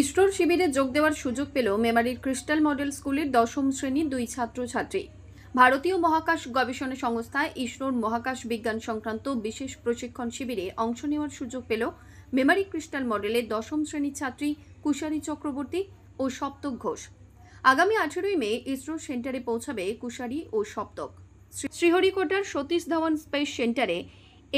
ইসরোর শিবিরে যোগ দেওয়ার সুযোগ পেল মেমারির ক্রিস্টাল মডেল স্কুলের দশম শ্রেণীর দুই ছাত্রছাত্রী। ভারতীয় মহাকাশ গবেষণা সংস্থা ইসরোর মহাকাশ বিজ্ঞান সংক্রান্ত বিশেষ প্রশিক্ষণ শিবিরে অংশ নেওয়ার সুযোগ পেল মেমারি ক্রিস্টাল মডেলের দশম শ্রেণীর ছাত্রী কুশারী চক্রবর্তী ও সপ্তক ঘোষ। আগামী 18ই মে ইসরো সেন্টারে পৌঁছাবে কুশারী ও সপ্তক। শ্রীহরিকোটার সতীশ ধাওয়ান স্পেস সেন্টারে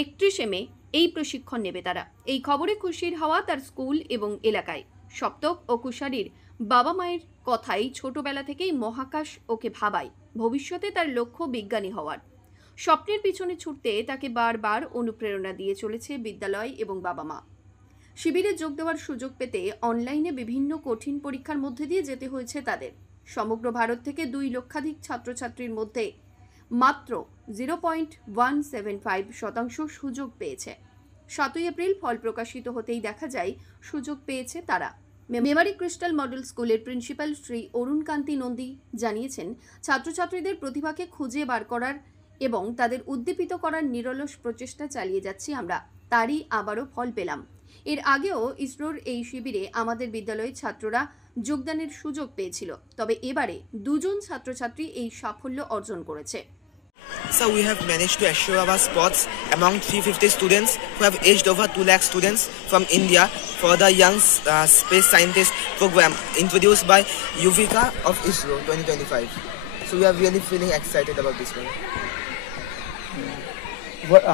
31 মে এই প্রশিক্ষণ নেবে তারা। এই খবরে খুশির হাওয়া তার স্কুল এবং এলাকায়। সপ্তক ও কুশারীর বাবা মায়ের কথাই ছোটবেলা থেকেই মহাকাশ ওকে ভাবায় ভবিষ্যতে তার লক্ষ্য বিজ্ঞানী হওয়ার। স্বপ্নের পিছনে ছুটতে তাকে বারবার অনুপ্রেরণা দিয়ে চলেছে বিদ্যালয় এবং বাবা মা। শিবিরে যোগ দেওয়ার সুযোগ পেতে অনলাইনে বিভিন্ন কঠিন পরীক্ষার মধ্যে দিয়ে যেতে হয়েছে তাদের। সমগ্র ভারত থেকে 2 লক্ষাধিক ছাত্রছাত্রীর মধ্যে মাত্র 0.175% সুযোগ পেয়েছে। 7 এপ্রিল ফল প্রকাশিত হতেই দেখা যায় সুযোগ পেয়েছে তারা। মেমারি ক্রিস্টাল মডেল স্কুলের প্রিন্সিপাল শ্রী অরুণ কান্তি নন্দী জানিয়েছেন, ছাত্রছাত্রীদের প্রতিভাকে খুঁজে বার করার এবং তাদের উদ্দীপিত করার নিরলস প্রচেষ্টা চালিয়ে যাচ্ছি আমরা, তারই আবারও ফল পেলাম। এর আগেও ইসরোর এই শিবিরে আমাদের বিদ্যালয়ের ছাত্ররা যোগদানের সুযোগ পেয়েছিল, তবে এবারে 2 জন ছাত্রছাত্রী এই সাফল্য অর্জন করেছে। So we have managed to assure our spots among 350 students who have aged over 2 lakh students from India for the Young Space Scientist program introduced by Yuvika of ISRO 2025. So we are really feeling excited about this one.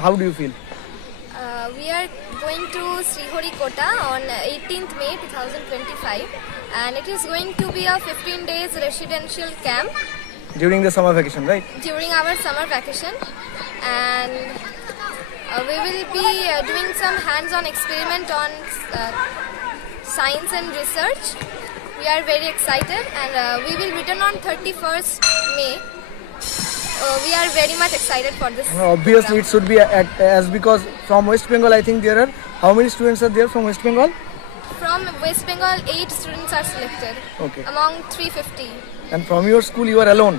How do you feel? We are going to Sriharikota on 18th May 2025, and it is going to be a 15 days residential camp During the summer vacation, right? during our summer vacation, and we will be doing some hands-on experiment on science and research. We are very excited, and we will return on 31st May. We are very much excited for this. Obviously, program. it should be as because from West Bengal, I think there are how many students are there from West Bengal? From West Bengal, 8 students are selected Okay. among 350. And from your school, you are alone.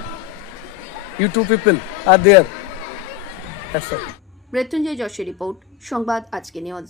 You 2 people are there. That's all. Mrityunjoy যশের রিপোর্ট, সংবাদ আজকে news.